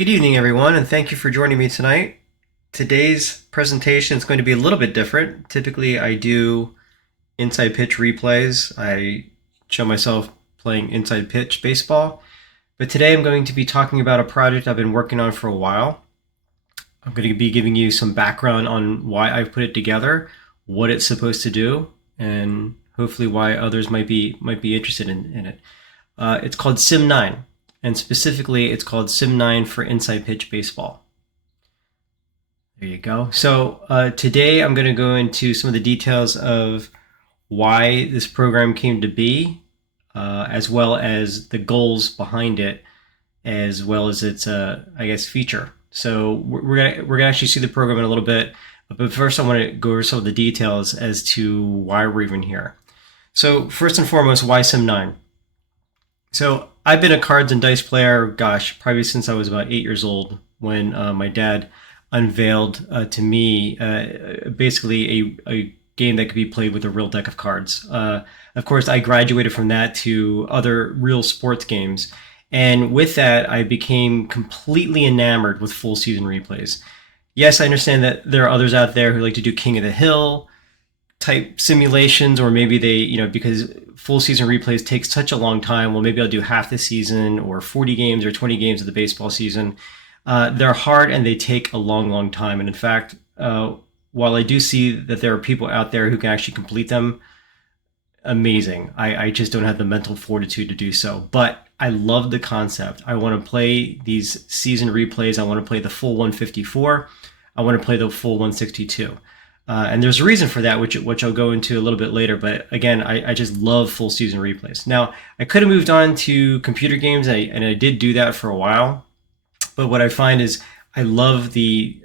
Good evening, everyone, and thank you for joining me tonight. Today's presentation is going to be a little bit different. Typically, I do inside pitch replays. I show myself playing inside pitch baseball. But today I'm going to be talking about a project I've been working on for a while. I'm going to be giving you some background on why I've put it together, what it's supposed to do, and hopefully why others might be interested in it. It's called SIM9, and specifically it's called SIM9 for inside pitch baseball. There you go. So today I'm going to go into some of the details of why this program came to be, as well as the goals behind it, as well as its, I guess, feature. So we're gonna actually see the program in a little bit, but first I want to go over some of the details as to why we're even here. So first and foremost, why SIM9? So I've been a cards and dice player, gosh, probably since I was about 8 years old when my dad unveiled to me basically a game that could be played with a real deck of cards. Of course, I graduated from that to other real sports games. And with that, I became completely enamored with full season replays. Yes, I understand that there are others out there who like to do King of the Hill type simulations, or maybe they, because full season replays takes such a long time, well, maybe I'll do half the season or 40 games or 20 games of the baseball season. They're hard and they take a long, long time. And in fact, while I do see that there are people out there who can actually complete them, amazing. I just don't have the mental fortitude to do so. But I love the concept. I want to play these season replays. I want to play the full 154. I want to play the full 162. And there's a reason for that, which I'll go into a little bit later. But again, I just love full season replays. Now, I could have moved on to computer games, and I did do that for a while. But what I find is I love the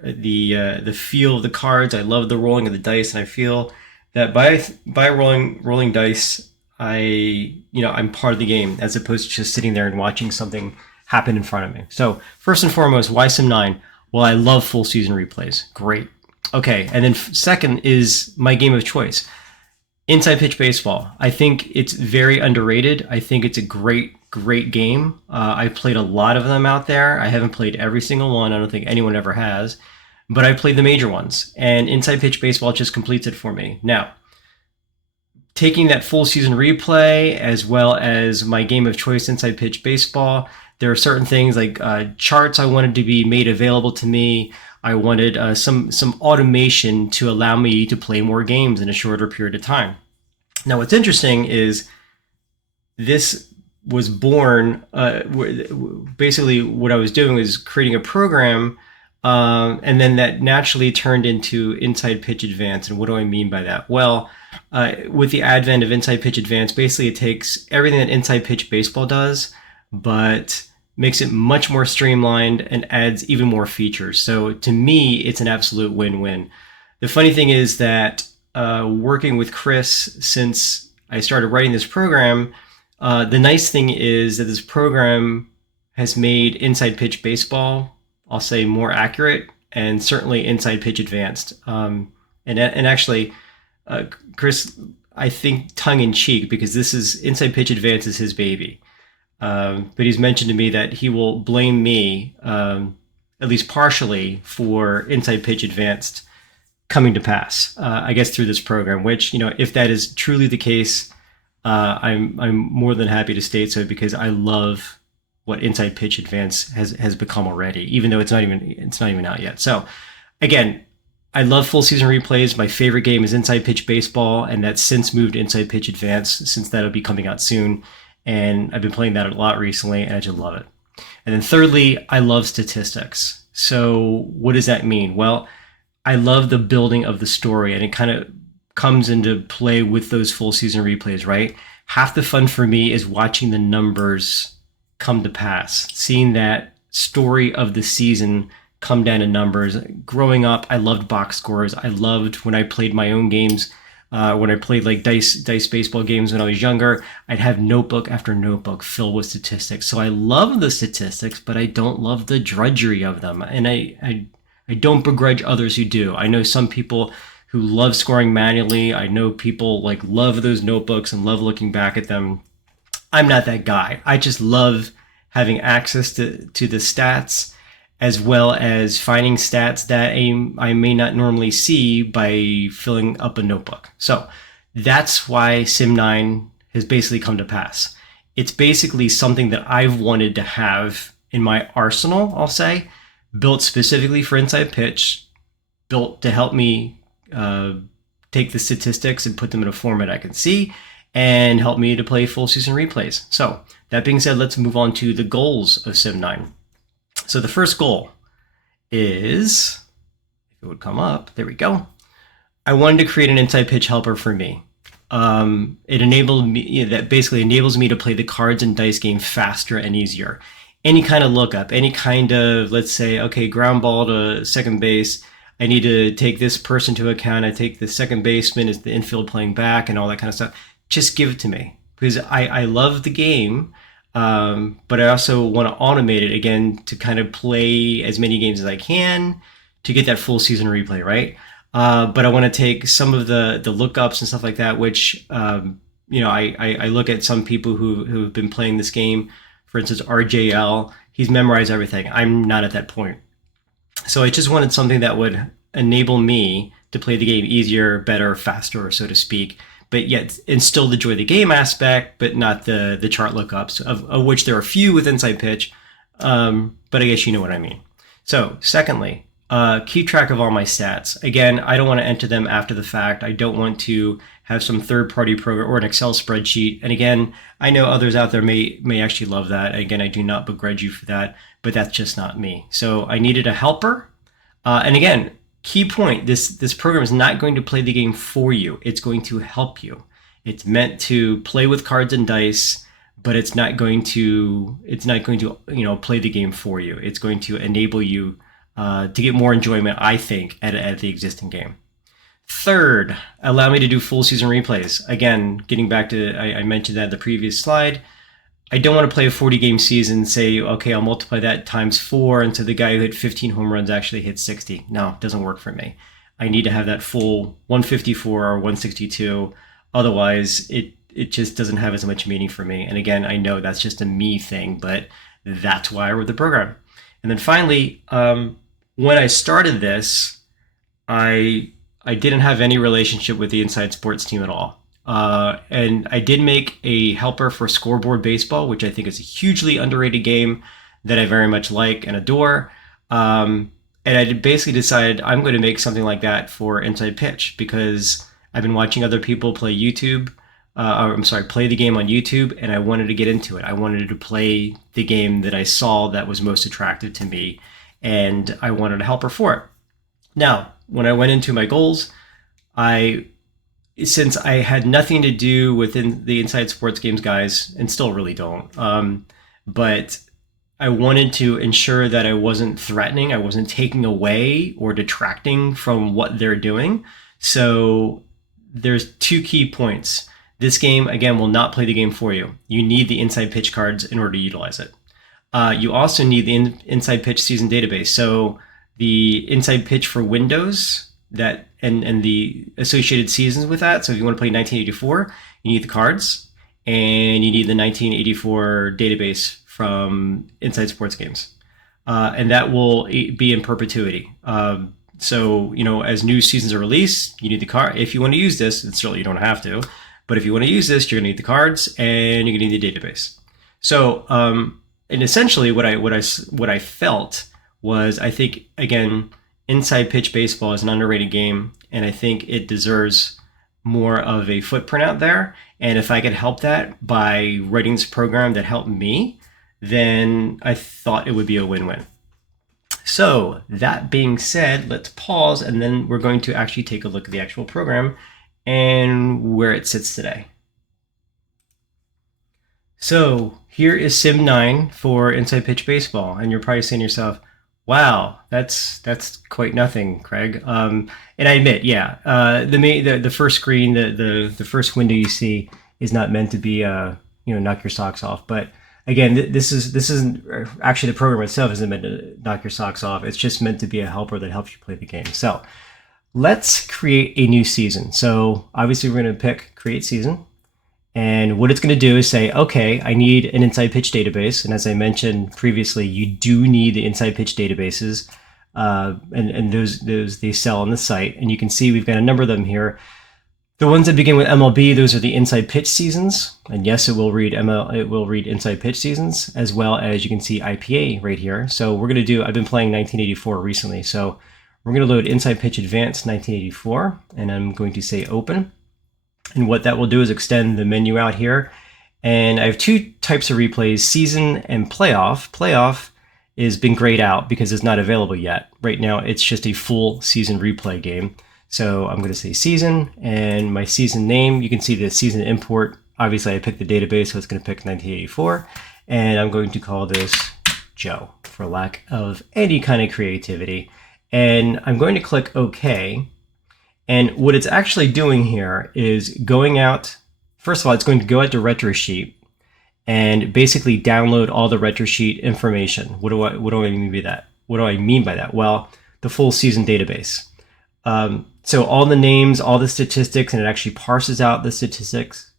feel of the cards. I love the rolling of the dice, and I feel that by rolling dice, I'm part of the game as opposed to just sitting there and watching something happen in front of me. So first and foremost, why SIM9? Well, I love full season replays. Great. Okay, and then second is my game of choice, inside pitch baseball. I think it's very underrated. I think it's a great game. I've played a lot of them out there. I haven't played every single one. I don't think anyone ever has. But I played the major ones, and inside pitch baseball just completes it for me. Now, taking that full season replay as well as my game of choice, inside pitch baseball, there are certain things like charts I wanted to be made available to me. I wanted some automation to allow me to play more games in a shorter period of time. Now, what's interesting is this was born, basically what I was doing was creating a program, and then that naturally turned into Inside Pitch Advanced. And what do I mean by that? Well, with the advent of Inside Pitch Advanced, basically it takes everything that Inside Pitch Baseball does, but makes it much more streamlined and adds even more features. So to me, it's an absolute win-win. The funny thing is that working with Chris since I started writing this program, the nice thing is that this program has made Inside Pitch Baseball, I'll say, more accurate, and certainly Inside Pitch Advanced. And actually, Chris, I think tongue in cheek, because this is Inside Pitch Advanced is his baby. But he's mentioned to me that he will blame me, at least partially, for Inside Pitch Advanced coming to pass, I guess, through this program, which, if that is truly the case, I'm more than happy to state so, because I love what Inside Pitch Advanced has become already, even though it's not even out yet. So again, I love full season replays. My favorite game is Inside Pitch Baseball, and that's since moved to Inside Pitch Advanced, since that'll be coming out soon. And I've been playing that a lot recently, and I just love it. And then thirdly, I love statistics. So what does that mean? Well, I love the building of the story, and it kind of comes into play with those full season replays, right? Half the fun for me is watching the numbers come to pass, seeing that story of the season come down to numbers. Growing up, I loved box scores. I loved when I played my own games. When I played like dice baseball games when I was younger, I'd have notebook after notebook filled with statistics. So I love the statistics, but I don't love the drudgery of them. And I don't begrudge others who do. I know some people who love scoring manually. I know people like love those notebooks and love looking back at them. I'm not that guy. I just love having access to the stats as well as finding stats that I may not normally see by filling up a notebook. So that's why SIM9 has basically come to pass. It's basically something that I've wanted to have in my arsenal, I'll say, built specifically for Inside Pitch, built to help me take the statistics and put them in a format I can see, and help me to play full season replays. So that being said, let's move on to the goals of SIM9. So the first goal is, if it would come up, there we go. I wanted to create an Inside Pitch helper for me. It enabled me, that basically enables me to play the cards and dice game faster and easier. Any kind of lookup, any kind of, let's say, okay, ground ball to second base, I need to take this person to account. I take the second baseman as the infield playing back and all that kind of stuff. Just give it to me, because I love the game, but I also want to automate it again to kind of play as many games as I can to get that full season replay, right? But I want to take some of the lookups and stuff like that, which I look at some people who have been playing this game. For instance, RJL, he's memorized everything. I'm not at that point. So I just wanted something that would enable me to play the game easier, better, faster, so to speak, but yet and still enjoy the game aspect, but not the chart lookups, of which there are a few with Inside Pitch, but I guess you know what I mean. So secondly, keep track of all my stats. Again, I don't want to enter them after the fact. I don't want to have some third-party program or an Excel spreadsheet. And again, I know others out there may actually love that. Again, I do not begrudge you for that, but that's just not me. So I needed a helper. And again, key point, this program is not going to play the game for you. It's going to help you. It's meant to play with cards and dice, but it's not going to play the game for you. It's going to enable you to get more enjoyment, I think, at the existing game. Third, allow me to do full season replays. Again, getting back to, I mentioned that in the previous slide, I don't want to play a 40-game season, say, okay, I'll multiply that times 4, and so the guy who hit 15 home runs actually hit 60. No, it doesn't work for me. I need to have that full 154 or 162. Otherwise, it just doesn't have as much meaning for me. And again, I know that's just a me thing, but that's why I wrote the program. And then finally, when I started this, I didn't have any relationship with the Inside Sports team at all. And I did make a helper for Scoreboard Baseball, which I think is a hugely underrated game that I very much like and adore. And I basically decided I'm going to make something like that for Inside Pitch, because I've been watching other people play play the game on YouTube, and I wanted to get into it. I wanted to play the game that I saw that was most attractive to me, and I wanted a helper for it. Now, when I went into my goals, since I had nothing to do within the Inside Sports Games guys, and still really don't, but I wanted to ensure that I wasn't threatening, I wasn't taking away or detracting from what they're doing. So there's 2 key points. This game, again, will not play the game for you. You need the Inside Pitch cards in order to utilize it. You also need the Inside Pitch season database. So the Inside Pitch for Windows, that and the associated seasons with that. So if you want to play 1984, you need the cards, and you need the 1984 database from Inside Sports Games, and that will be in perpetuity. So as new seasons are released, you need the card. If you want to use this, it's certainly you don't have to, but if you want to use this, you're going to need the cards and you're going to need the database. So and essentially what I felt was, I think, again, Inside Pitch Baseball is an underrated game, and I think it deserves more of a footprint out there. And if I could help that by writing this program that helped me, then I thought it would be a win-win. So that being said, let's pause, and then we're going to actually take a look at the actual program and where it sits today. So here is SIM9 for Inside Pitch Baseball, and you're probably saying to yourself, wow, that's quite nothing, Craig. And I admit, yeah, the first screen, the first window you see is not meant to be knock your socks off. But again, this isn't actually, the program itself isn't meant to knock your socks off. It's just meant to be a helper that helps you play the game. So let's create a new season. So obviously we're going to pick create season, And what it's going to do is say, okay, I need an inside pitch database. And as I mentioned previously, you do need the inside pitch databases. And those they sell on the site. And you can see we've got a number of them here. The ones that begin with MLB, those are the inside pitch seasons. And yes, it will read inside pitch seasons, as well as you can see IPA right here. So we're going to do, I've been playing 1984 recently. So we're going to load inside pitch advanced 1984, and I'm going to say open. And what that will do is extend the menu out here. And I have two types of replays, season and playoff. Playoff is been grayed out because it's not available yet. Right now, it's just a full season replay game. So I'm going to say season, and my season name, you can see the season import. Obviously, I picked the database, so it's going to pick 1984. And I'm going to call this Joe, for lack of any kind of creativity. And I'm going to click OK. And what it's actually doing here is going out, first of all, it's going to go out to RetroSheet and basically download all the RetroSheet information. What do I mean by that? What do I mean by that? Well, the full season database. So all the names, all the statistics, and it actually parses out the statistics,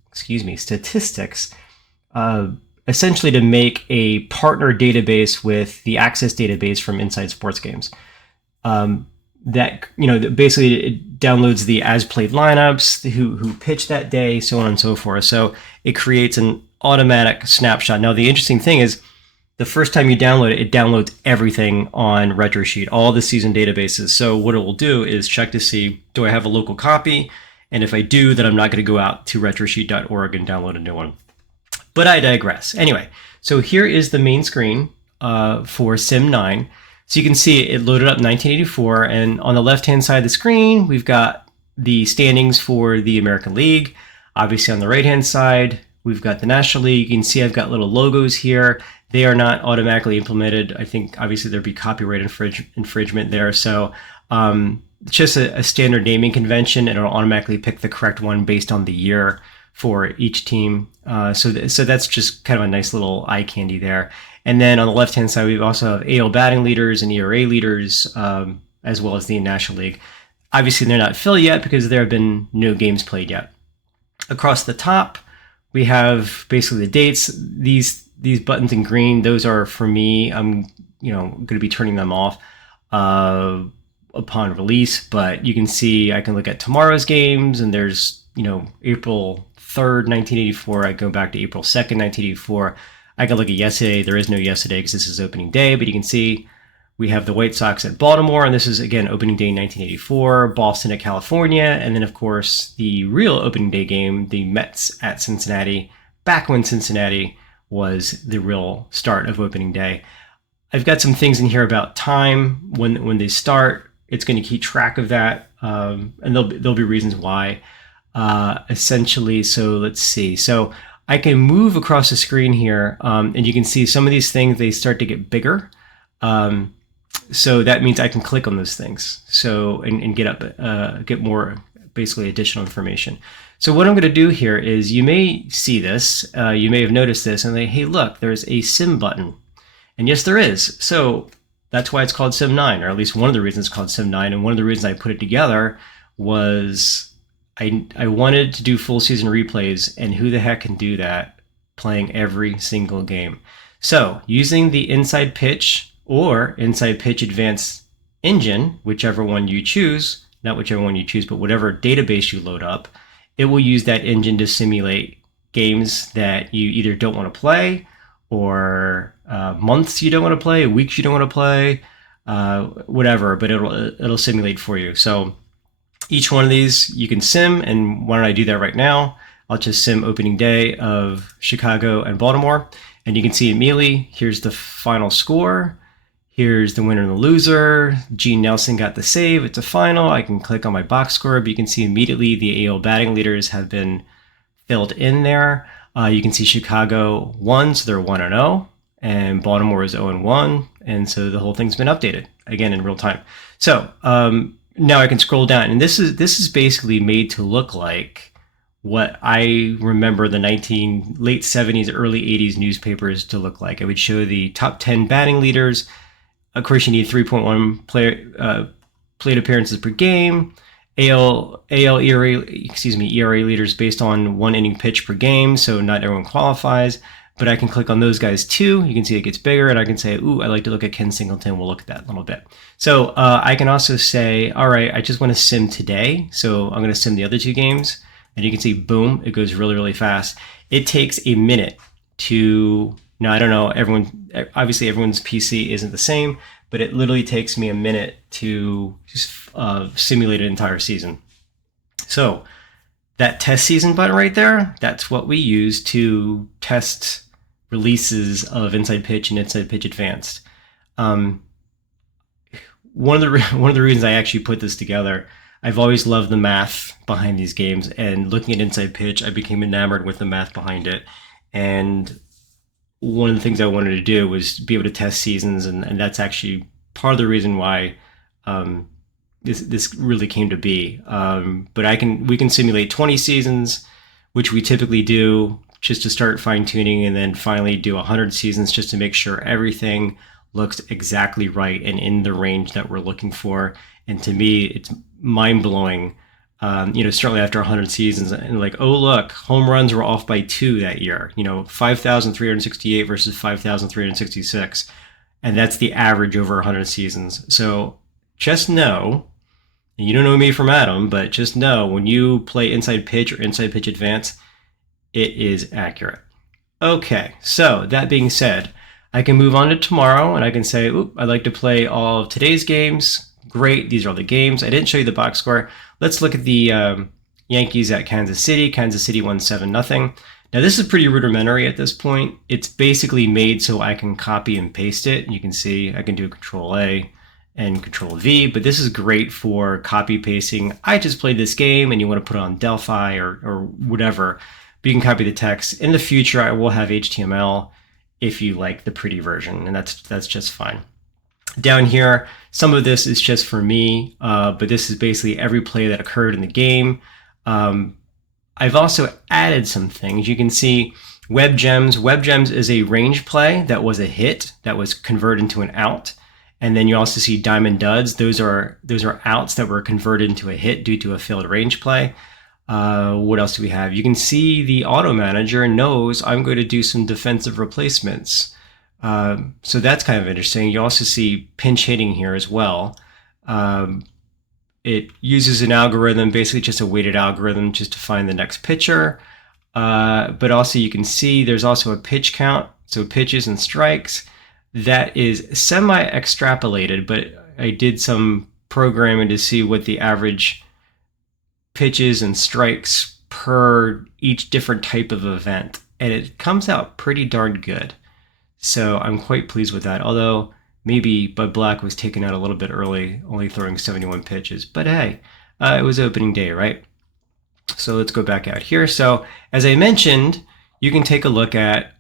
essentially to make a partner database with the Access database from Inside Sports Games. That, basically it downloads the as played lineups, who pitched that day, so on and so forth. So it creates an automatic snapshot. Now, the interesting thing is the first time you download it, it downloads everything on RetroSheet, all the season databases. So what it will do is check to see, do I have a local copy? And if I do, then I'm not going to go out to retrosheet.org and download a new one. But I digress. Anyway, so here is the main screen for SIM9. So you can see it loaded up 1984, and on the left-hand side of the screen, we've got the standings for the American League. Obviously, on the right-hand side, we've got the National League. You can see I've got little logos here. They are not automatically implemented. I think, obviously, there'd be copyright infringement there. So it's just a standard naming convention, and it'll automatically pick the correct one based on the year for each team. So that's just kind of a nice little eye candy there. And then on the left-hand side, we also have AL batting leaders and ERA leaders, as well as the National League. Obviously, they're not filled yet because there have been no games played yet. Across the top, we have basically the dates. These buttons in green, those are for me. I'm going to be turning them off upon release. But you can see I can look at tomorrow's games, and there's April 3rd, 1984. I go back to April 2nd, 1984. I can look at yesterday. There is no yesterday because this is opening day, but you can see we have the White Sox at Baltimore, and this is, again, opening day 1984, Boston at California, and then, of course, the real opening day game, the Mets at Cincinnati, back when Cincinnati was the real start of opening day. I've got some things in here about time, when they start. It's going to keep track of that, and there'll be reasons why. Essentially, so let's see. So I can move across the screen here, and you can see some of these things, they start to get bigger. So that means I can click on those things. So and get more, basically, additional information. So what I'm going to do here is, you may see this, you may have noticed this, and hey, look, there's a SIM button. And yes, there is. So that's why it's called SIM9, or at least one of the reasons it's called SIM9. And one of the reasons I put it together was I wanted to do full season replays, and who the heck can do that playing every single game? So using the Inside Pitch or Inside Pitch Advanced engine, whichever one you choose, not whichever one you choose, but whatever database you load up, it will use that engine to simulate games that you either don't want to play, or months you don't want to play, weeks you don't want to play, whatever, but it'll simulate for you. So each one of these you can sim, and why don't I do that right now? I'll just sim opening day of Chicago and Baltimore, and you can see immediately, here's the final score. Here's the winner and the loser. Gene Nelson got the save. It's a final. I can click on my box score, but you can see immediately the AL batting leaders have been filled in there. You can see Chicago won, so they're 1-0, and Baltimore is 0-1, and so the whole thing's been updated, again, in real time. So now I can scroll down, and this is basically made to look like what I remember the late 70s, early 80s newspapers to look like. It would show the top 10 batting leaders. Of course, you need 3.1 plate appearances per game, AL ERA leaders based on 1 inning pitch per game, so not everyone qualifies. But I can click on those guys too. You can see it gets bigger, and I can say, ooh, I'd like to look at Ken Singleton. We'll look at that in a little bit. So I can also say, all right, I just want to sim today. So I'm going to sim the other 2 games. And you can see, boom, it goes really, really fast. It takes a minute to, now I don't know, obviously everyone's PC isn't the same, but it literally takes me a minute to just simulate an entire season. So that test season button right there, that's what we use to test releases of Inside Pitch and Inside Pitch Advanced. One of the reasons I actually put this together, I've always loved the math behind these games, and looking at Inside Pitch, I became enamored with the math behind it. And one of the things I wanted to do was be able to test seasons, and that's actually part of the reason why this really came to be. But we can simulate 20 seasons, which we typically do just to start fine-tuning, and then finally do 100 seasons just to make sure everything looks exactly right and in the range that we're looking for. And to me, it's mind-blowing, certainly after 100 seasons, and like, oh, look, home runs were off by 2 that year, 5,368 versus 5,366. And that's the average over 100 seasons. So just know, and you don't know me from Adam, but just know when you play Inside Pitch or Inside Pitch Advanced, it is accurate. Okay, so that being said, I can move on to tomorrow, and I can say, oop, I'd like to play all of today's games. Great, these are all the games. I didn't show you the box score. Let's look at the Yankees at Kansas City. Kansas City won 7-0. Now this is pretty rudimentary at this point. It's basically made so I can copy and paste it. You can see I can do Control A and Control V, but this is great for copy pasting. I just played this game and you want to put it on Delphi or whatever, but you can copy the text. In the future, I will have HTML if you like the pretty version, and that's just fine. Down here, some of this is just for me, but this is basically every play that occurred in the game. I've also added some things. You can see Web Gems. Web Gems is a range play that was a hit that was converted into an out. And then you also see Diamond Duds. Those are outs that were converted into a hit due to a failed range play. What else do we have? You can see the auto manager knows I'm going to do some defensive replacements. So that's kind of interesting. You also see pinch hitting here as well. It uses an algorithm, basically just a weighted algorithm, just to find the next pitcher. But also you can see there's also a pitch count, so pitches and strikes. That is semi-extrapolated, but I did some programming to see what the average pitches and strikes per each different type of event, and it comes out pretty darn good. So I'm quite pleased with that, although maybe Bud Black was taken out a little bit early, only throwing 71 pitches. But hey, it was opening day, right? So let's go back out here. So as I mentioned, you can take a look at,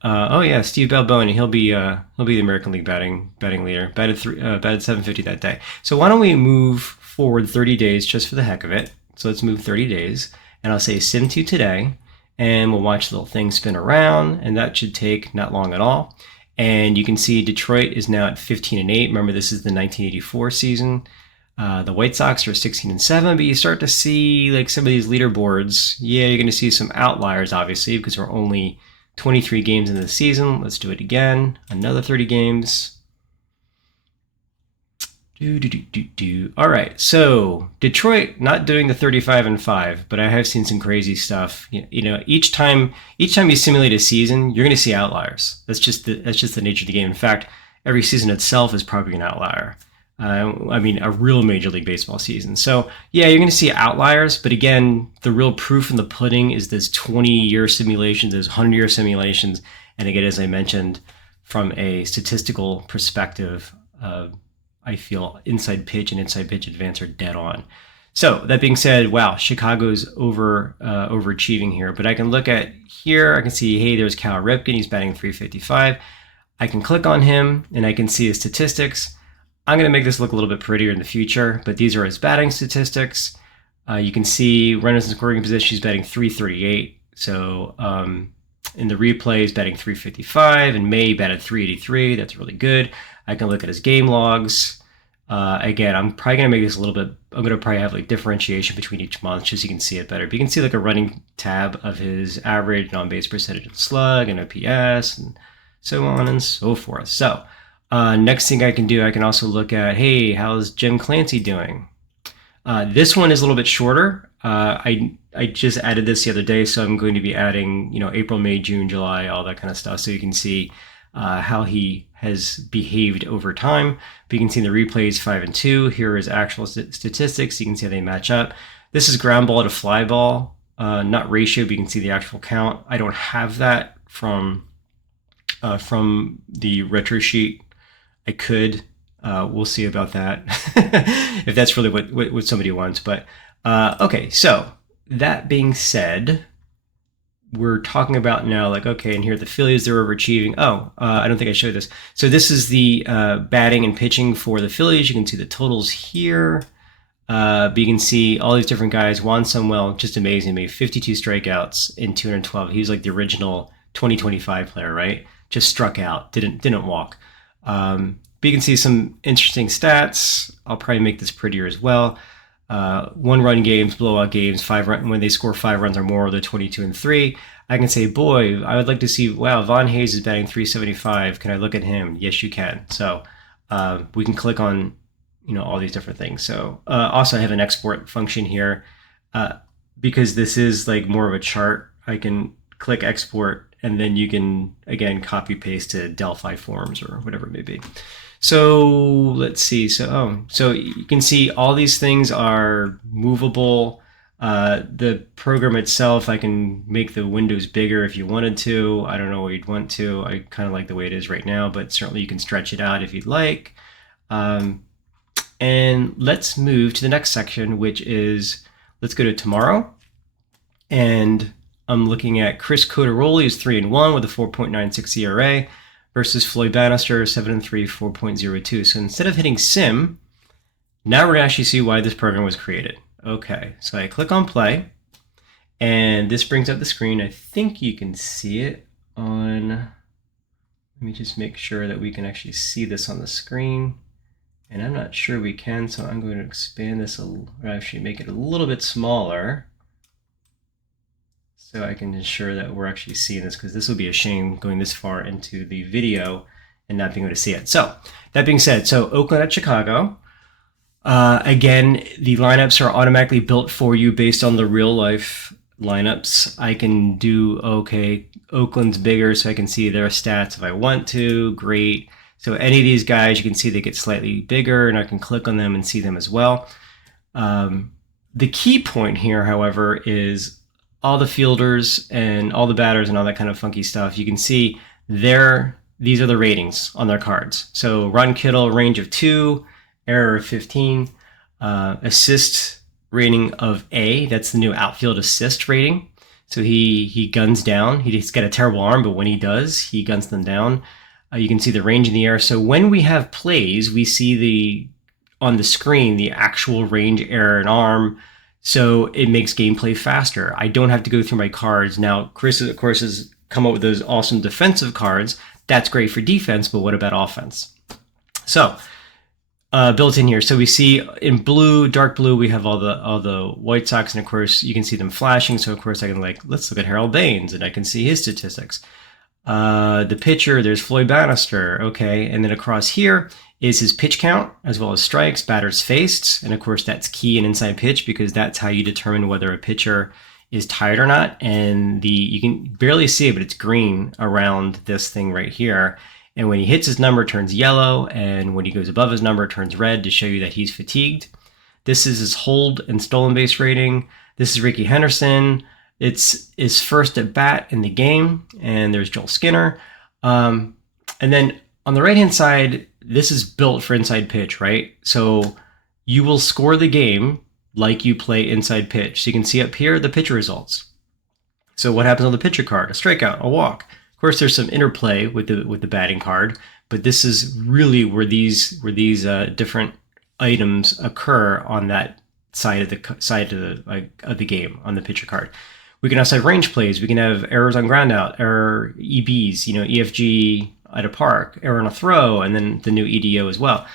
Steve Balboni. He'll be the American League batting leader. Batted 750 that day. So why don't we move forward 30 days just for the heck of it? So let's move 30 days, and I'll say sim to today, and we'll watch the little thing spin around, and that should take not long at all. And you can see Detroit is now at 15-8. Remember, this is the 1984 season. The White Sox are 16-7, but you start to see like some of these leaderboards. Yeah, you're going to see some outliers, obviously, because we're only 23 games into the season. Let's do it again. Another 30 games. All right, so Detroit not doing the 35-5, but I have seen some crazy stuff. Each time you simulate a season, you're going to see outliers. That's just the nature of the game. In fact, every season itself is probably an outlier. A real Major League Baseball season. So yeah, you're going to see outliers, but again, the real proof in the pudding is those 20-year simulations, those 100-year simulations, and again, as I mentioned, from a statistical perspective, I feel Inside Pitch and Inside Pitch Advanced are dead on. So that being said, wow, Chicago's overachieving here. But I can look at here, I can see, hey, there's Cal Ripken, he's batting 355. I can click on him and I can see his statistics. I'm going to make this look a little bit prettier in the future, but these are his batting statistics. You can see runners in scoring position, he's batting 338. So in the replay, he's batting 355. In May, he batted 383. That's really good. I can look at his game logs. Again, I'm probably going to make this a little bit, I'm going to probably have like differentiation between each month just so you can see it better. But you can see like a running tab of his average on-base percentage and slug and OPS and so on and so forth. So next thing I can do, I can also look at, hey, how's Jim Clancy doing? This one is a little bit shorter. I just added this the other day, so I'm going to be adding, April, May, June, July, all that kind of stuff, so you can see how he has behaved over time. But you can see in the replays 5 and 2. Here is actual statistics. You can see how they match up. This is ground ball to fly ball, not ratio, but you can see the actual count. I don't have that from the retro sheet. I could. We'll see about that if that's really what somebody wants. But okay, so that being said, we're talking about now, like, okay, and here the Phillies, they're overachieving. Oh, I don't think I showed this. So this is the batting and pitching for the Phillies. You can see the totals here. But you can see all these different guys. Juan Samuel, just amazing to me. 52 strikeouts in 212. He was like the original 2025 player, right? Just struck out, didn't walk. But you can see some interesting stats. I'll probably make this prettier as well. 1-run games, blowout games, when they score 5 runs or more, they're 22 and 3. I can say, boy, I would like to see, wow, Von Hayes is batting 375. Can I look at him? Yes, you can. So we can click on, all these different things. So also I have an export function here because this is like more of a chart. I can click export and then you can, again, copy paste to Delphi forms or whatever it may be. So let's see. So you can see all these things are movable. The program itself, I can make the windows bigger if you wanted to. I don't know what you'd want to. I kind of like the way it is right now, but certainly you can stretch it out if you'd like. And let's move to the next section, which is, let's go to tomorrow. And I'm looking at Chris Cotaroli is 3-1 with a 4.96 ERA. Versus Floyd Bannister, 7-3, 4.02. So instead of hitting sim, now we're going to actually see why this program was created. Okay, so I click on play, and this brings up the screen. I think you can see it on, let me just make sure that we can actually see this on the screen. And I'm not sure we can, so I'm going to expand this, or actually make it a little bit smaller, so I can ensure that we're actually seeing this, because this would be a shame going this far into the video and not being able to see it. So that being said, so Oakland at Chicago. Again, the lineups are automatically built for you based on the real life lineups. I can do, okay, Oakland's bigger, so I can see their stats if I want to. Great. So any of these guys, you can see they get slightly bigger, and I can click on them and see them as well. The key point here, however, is all the fielders and all the batters and all that kind of funky stuff. You can see these are the ratings on their cards. So Ron Kittle, range of 2, error of 15, assist rating of A. That's the new outfield assist rating. So he guns down. He's got a terrible arm, but when he does, he guns them down. You can see the range in the air. So when we have plays, we see on the screen the actual range, error, and arm. So it makes gameplay faster. I don't have to go through my cards. Now, Chris, of course, has come up with those awesome defensive cards. That's great for defense, but what about offense? So built in here. So we see in blue, dark blue, we have all the White Sox, and of course, you can see them flashing. So of course, I can let's look at Harold Baines, and I can see his statistics. The pitcher, there's Floyd Bannister. Okay, and then across here is his pitch count, as well as strikes, batters faced. And of course, that's key in inside pitch, because that's how you determine whether a pitcher is tired or not. And you can barely see it, but it's green around this thing right here. And when he hits his number, it turns yellow. And when he goes above his number, it turns red to show you that he's fatigued. This is his hold and stolen base rating. This is Ricky Henderson. It's his first at bat in the game. And there's Joel Skinner. And then on the right-hand side, this is built for inside pitch, right? So you will score the game like you play inside pitch. So you can see up here the pitcher results. So what happens on the pitcher card? A strikeout, a walk. Of course, there's some interplay with the batting card, but this is really where these different items occur on that side of the game on the pitcher card. We can also have range plays. We can have errors on ground out, error EBs, EFG at a park, error on a throw, and then the new EDO as well.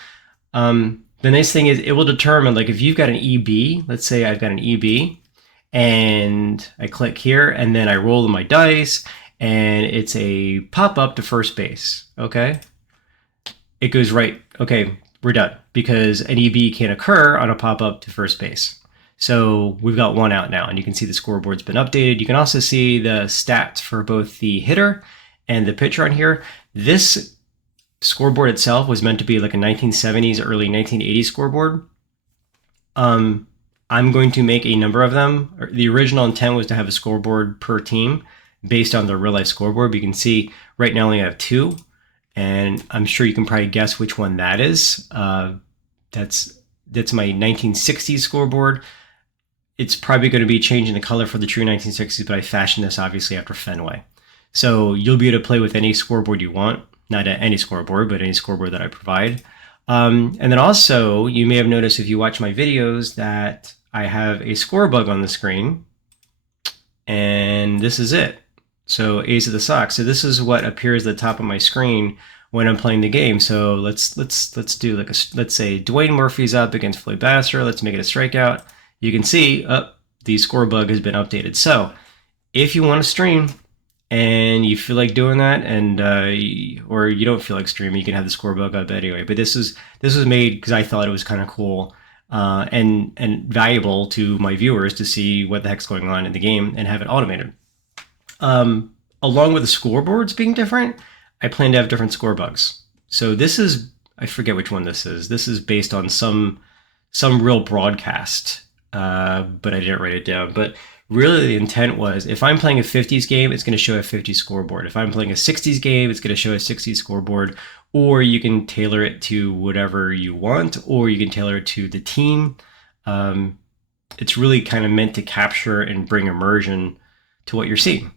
the nice thing is it will determine, like if you've got an EB, let's say I've got an EB, and I click here and then I roll my dice and it's a pop up to first base. Okay. It goes right. Okay, we're done because an EB can occur on a pop up to first base. So we've got one out now and you can see the scoreboard's been updated. You can also see the stats for both the hitter and the pitcher on here. This scoreboard itself was meant to be like a 1970s, early 1980s scoreboard. I'm going to make a number of them. The original intent was to have a scoreboard per team based on the real life scoreboard. But you can see right now I only have two, and I'm sure you can probably guess which one that is. That's my 1960s scoreboard. It's probably going to be changing the color for the true 1960s, but I fashioned this obviously after Fenway. So you'll be able to play with any scoreboard you want. Not any scoreboard, but any scoreboard that I provide. And then also, you may have noticed if you watch my videos that I have a score bug on the screen, and this is it. So A's of the Sox. So this is what appears at the top of my screen when I'm playing the game. So let's do like let's say Dwayne Murphy's up against Floyd Bannister. Let's make it a strikeout. You can see the score bug has been updated. So if you want to stream and you feel like doing that, and or you don't feel like streaming, you can have the score bug up anyway. But this was made because I thought it was kind of cool and valuable to my viewers to see what the heck's going on in the game and have it automated. Along with the scoreboards being different, I plan to have different score bugs. So this is, I forget which one this is. This is based on some real broadcast, but I didn't write it down. But really the intent was if I'm playing a 50s game, it's going to show a 50s scoreboard. If I'm playing a 60s game, it's going to show a 60s scoreboard. Or you can tailor it to whatever you want, or you can tailor it to the team. It's really kind of meant to capture and bring immersion to what you're seeing.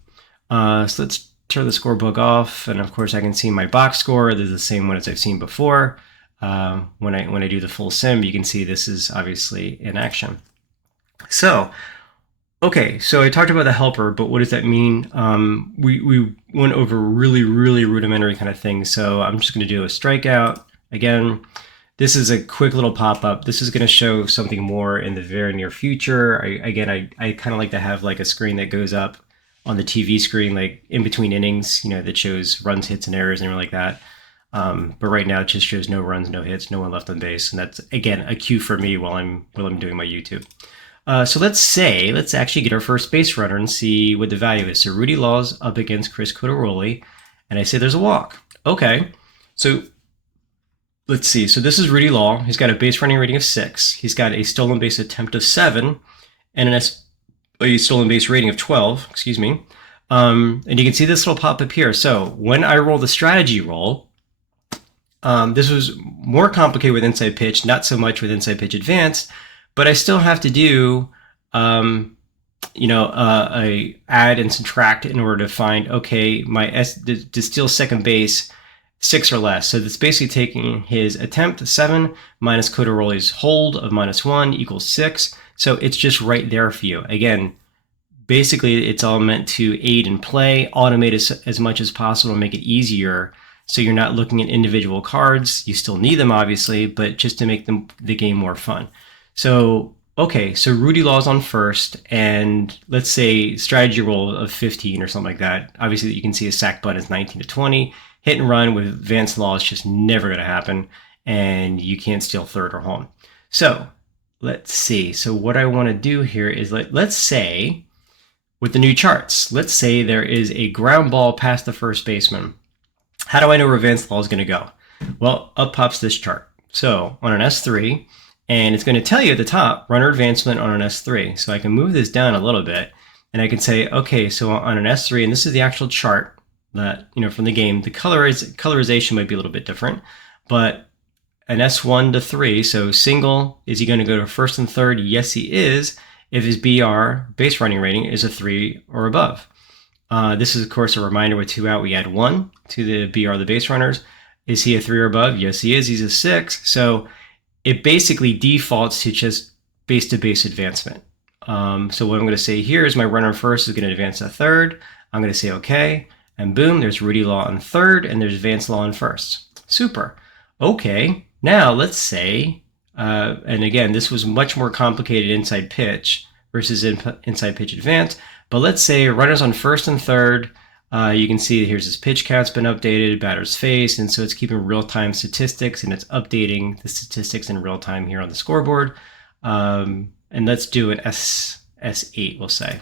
So let's turn the scorebook off, and of course I can see my box score. This is the same one as I've seen before. When I do the full sim, you can see this is obviously in action. So, okay, so I talked about the helper, but what does that mean? We went over really rudimentary kind of things. So I'm just going to do a strikeout again. This is a quick little pop-up. This is going to show something more in the very near future. I kind of like to have like a screen that goes up on the TV screen, like in between innings, that shows runs, hits, and errors and everything like that. But right now it just shows no runs, no hits, no one left on base. And that's, again, a cue for me while I'm doing my YouTube. So let's actually get our first base runner and see what the value is. So Rudy Law's up against Chris Cotteroli, and I say there's a walk. Okay, so let's see. So this is Rudy Law. He's got a base running rating of 6. He's got a stolen base attempt of 7, and a stolen base rating of 12. Excuse me. And you can see this little pop up here. So when I roll the strategy roll, this was more complicated with Inside Pitch, not so much with Inside Pitch Advanced. But I still have to do, a add and subtract in order to find, okay, to steal second base 6 or less. So that's basically taking his attempt 7 minus Cotteroli's hold of -1 equals 6. So it's just right there for you. Again, basically it's all meant to aid in play, automate as much as possible, and make it easier. So you're not looking at individual cards. You still need them, obviously, but just to make the game more fun. So, okay, so Rudy Law's on first, and let's say strategy roll of 15 or something like that. Obviously, you can see a sack bunt is 19 to 20. Hit and run with Vance Law is just never going to happen, and you can't steal third or home. So, let's see. So what I want to do here is, let's say, with the new charts, let's say there is a ground ball past the first baseman. How do I know where Vance Law is going to go? Well, up pops this chart. So, on an S3... and it's going to tell you at the top, runner advancement on an S3. So I can move this down a little bit, and I can say, okay, so on an S3, and this is the actual chart that, from the game, the colorization might be a little bit different, but an S1 to 3, so single, is he going to go to first and third? Yes, he is, if his BR, base running rating, is a 3 or above. This is, of course, a reminder with 2 out, we add 1 to the BR, the base runners. Is he a 3 or above? Yes, he is. He's a 6. So it basically defaults to just base-to-base advancement. So what I'm going to say here is my runner first is going to advance to third. I'm going to say okay, and boom, there's Rudy Law on third, and there's Vance Law on first. Super. Okay, now let's say And again, this was much more complicated inside pitch versus inside pitch advanced. But let's say runners on first and third. You can see here's his pitch count's been updated, batter's face, and so it's keeping real-time statistics and it's updating the statistics in real time here on the scoreboard. And let's do an S8, we'll say.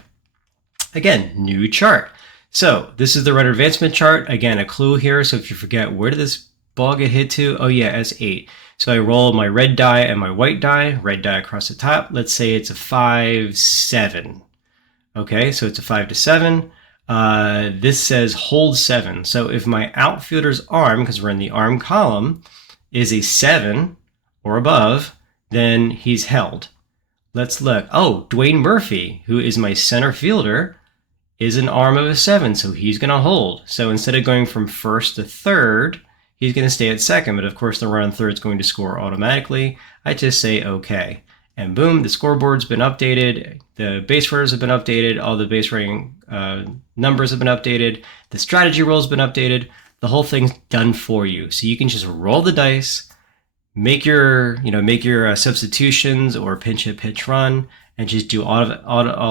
Again, new chart. So this is the runner advancement chart. Again, a clue here. So if you forget, where did this ball get hit to? Oh yeah, S8. So I roll my red die and my white die, red die across the top. Let's say it's a 5-7. Okay, so it's a 5-7. This says hold 7. So if my outfielder's arm, because we're in the arm column, is a 7 or above, then he's held. Let's look. Oh, Dwayne Murphy, who is my center fielder, is an arm of a 7, so he's going to hold. So instead of going from first to third, he's going to stay at second. But of course, the runner on third is going to score automatically. I just say okay. And boom, the scoreboard's been updated. The base runners have been updated. All the base running numbers have been updated. The strategy rules have been updated. The whole thing's done for you. So you can just roll the dice, make your substitutions or pinch hit, pitch run, and just do all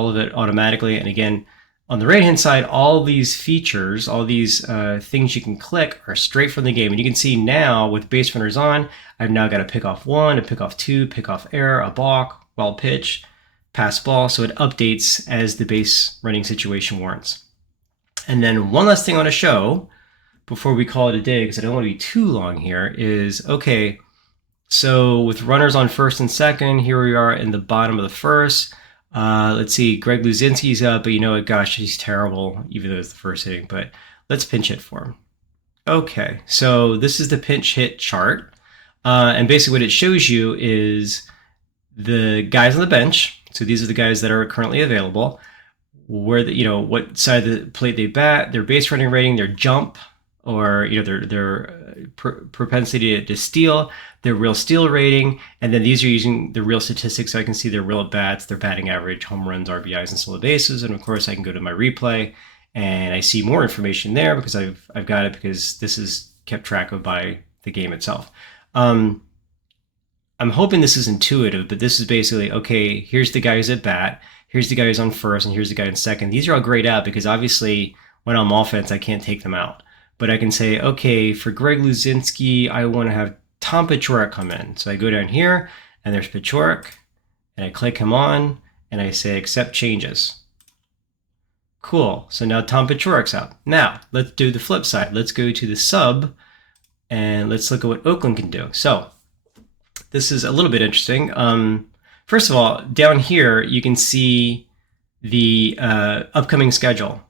of it automatically. And again, on the right hand side, all these features, all these things you can click are straight from the game. And you can see now with base runners on, I've now got a pick off 1, a pick off 2, pick off error, a balk, wild pitch, pass ball. So it updates as the base running situation warrants. And then one last thing I want to show before we call it a day, because I don't want to be too long here, is okay. So with runners on first and second, here we are in the bottom of the first. Let's see, Greg Luzinski's up, but you know what, gosh, he's terrible, even though it's the first inning, but let's pinch hit for him. Okay, so this is the pinch hit chart. And basically what it shows you is the guys on the bench. So these are the guys that are currently available, where what side of the plate they bat, their base running rating, their jump, or their propensity to steal, their real steal rating, and then these are using the real statistics, so I can see their real at bats, their batting average, home runs, RBIs, and stolen bases, and of course I can go to my replay and I see more information there because I've got it, because this is kept track of by the game itself. I'm hoping this is intuitive, but this is basically, okay, here's the guy who's at bat, here's the guy who's on first, and here's the guy in second. These are all grayed out because obviously when I'm offense, I can't take them out. But I can say, okay, for Greg Luzinski, I want to have Tom Paciorek come in. So I go down here, and there's Paciorek, and I click him on, and I say accept changes. Cool. So now Tom Paciorek's out. Now, let's do the flip side. Let's go to the sub, and let's look at what Oakland can do. So this is a little bit interesting. First of all, down here, you can see the upcoming schedule.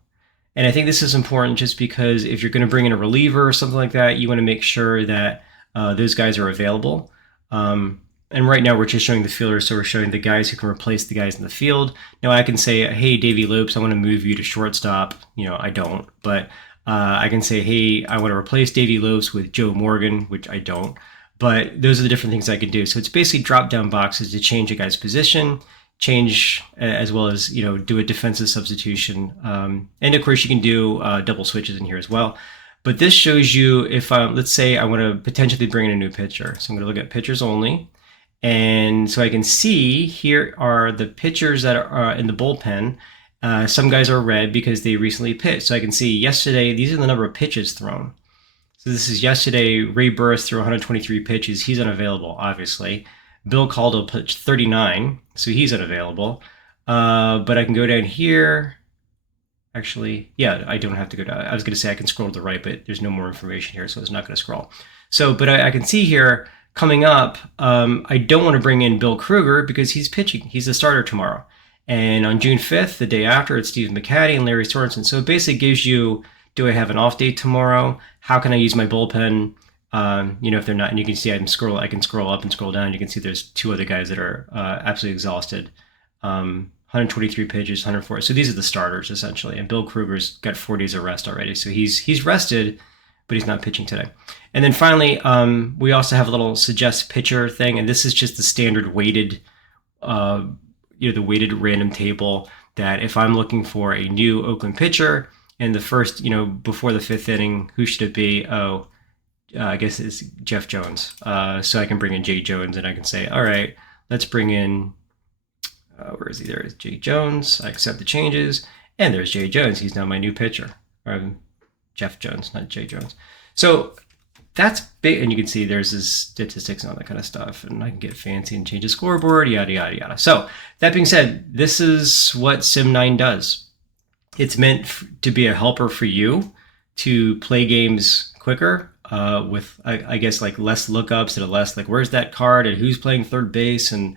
And I think this is important just because if you're going to bring in a reliever or something like that, you want to make sure that those guys are available. And right now we're just showing the fielders, so we're showing the guys who can replace the guys in the field. Now I can say, hey, Davey Lopes, I want to move you to shortstop. I don't, but I can say, hey, I want to replace Davey Lopes with Joe Morgan, which I don't. But those are the different things I can do. So it's basically drop-down boxes to change a guy's position, change as well as do a defensive substitution, and of course you can do double switches in here as well. But this shows you if let's say I want to potentially bring in a new pitcher. So I'm going to look at pitchers only, and so I can see here are the pitchers that are in the bullpen. Some guys are red because they recently pitched. So I can see yesterday, these are the number of pitches thrown. So this is yesterday, Ray Burris threw 123 pitches. He's unavailable, obviously. Bill Caldwell pitched 39, so he's unavailable. But I can go down here. Actually, yeah, I don't have to go down. I was going to say I can scroll to the right, but there's no more information here, so it's not going to scroll. So, but I can see here coming up, I don't want to bring in Bill Kruger because he's pitching. He's the starter tomorrow. And on June 5th, the day after, it's Stephen McCatty and Larry Sorensen. So it basically gives you, do I have an off day tomorrow? How can I use my bullpen? If they're not, and you can see I can scroll up and scroll down. You can see there's two other guys that are absolutely exhausted. 123 pitches, 104. So these are the starters essentially. And Bill Kruger's got 4 days of rest already. So he's rested, but he's not pitching today. And then finally, we also have a little suggest pitcher thing. And this is just the standard weighted, the weighted random table that if I'm looking for a new Oakland pitcher in the first, before the 5th inning, who should it be? Oh, I guess it's Jeff Jones. So I can bring in Jay Jones and I can say, all right, let's bring in, where is he? There is Jay Jones. I accept the changes. And there's Jay Jones. He's now my new pitcher. Jeff Jones, not Jay Jones. So that's big. And you can see there's his statistics and all that kind of stuff. And I can get fancy and change the scoreboard, yada, yada, yada. So that being said, this is what SIM9 does. It's meant to be a helper for you to play games quicker, with I guess like less lookups and less like where's that card and who's playing third base and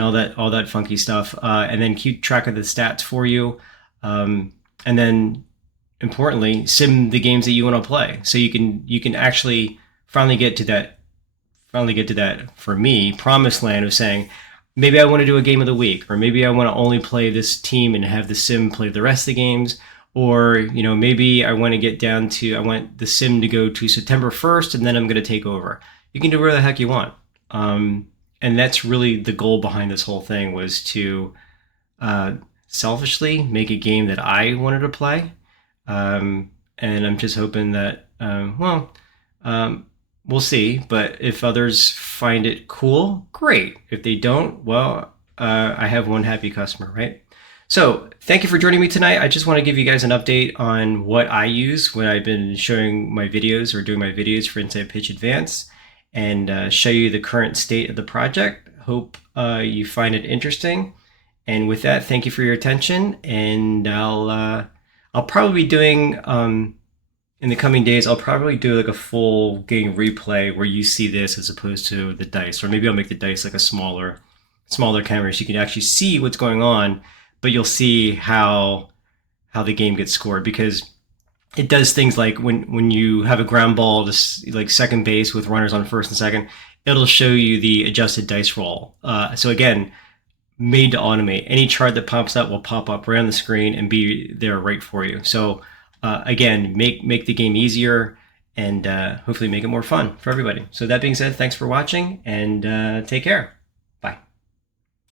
all that funky stuff, and then keep track of the stats for you, and then importantly sim the games that you want to play, so you can actually finally get to that for me promised land of saying, maybe I want to do a game of the week, or maybe I want to only play this team and have the sim play the rest of the games. Or, maybe I want to get down to, I want the sim to go to September 1st and then I'm going to take over. You can do whatever the heck you want. And that's really the goal behind this whole thing, was to selfishly make a game that I wanted to play. And I'm just hoping that, we'll see. But if others find it cool, great. If they don't, well, I have one happy customer, right? So thank you for joining me tonight. I just want to give you guys an update on what I use when I've been showing my videos or doing my videos for Inside Pitch Advanced, and show you the current state of the project. Hope you find it interesting. And with that, thank you for your attention. And I'll probably be doing, in the coming days, I'll probably do like a full game replay where you see this as opposed to the dice, or maybe I'll make the dice like a smaller camera so you can actually see what's going on. But you'll see how the game gets scored, because it does things like when you have a ground ball to like second base with runners on first and second, it'll show you the adjusted dice roll. So again, made to automate. Any chart that pops up will pop up right on the screen and be there right for you. So again, make the game easier and hopefully make it more fun for everybody. So that being said, thanks for watching, and take care.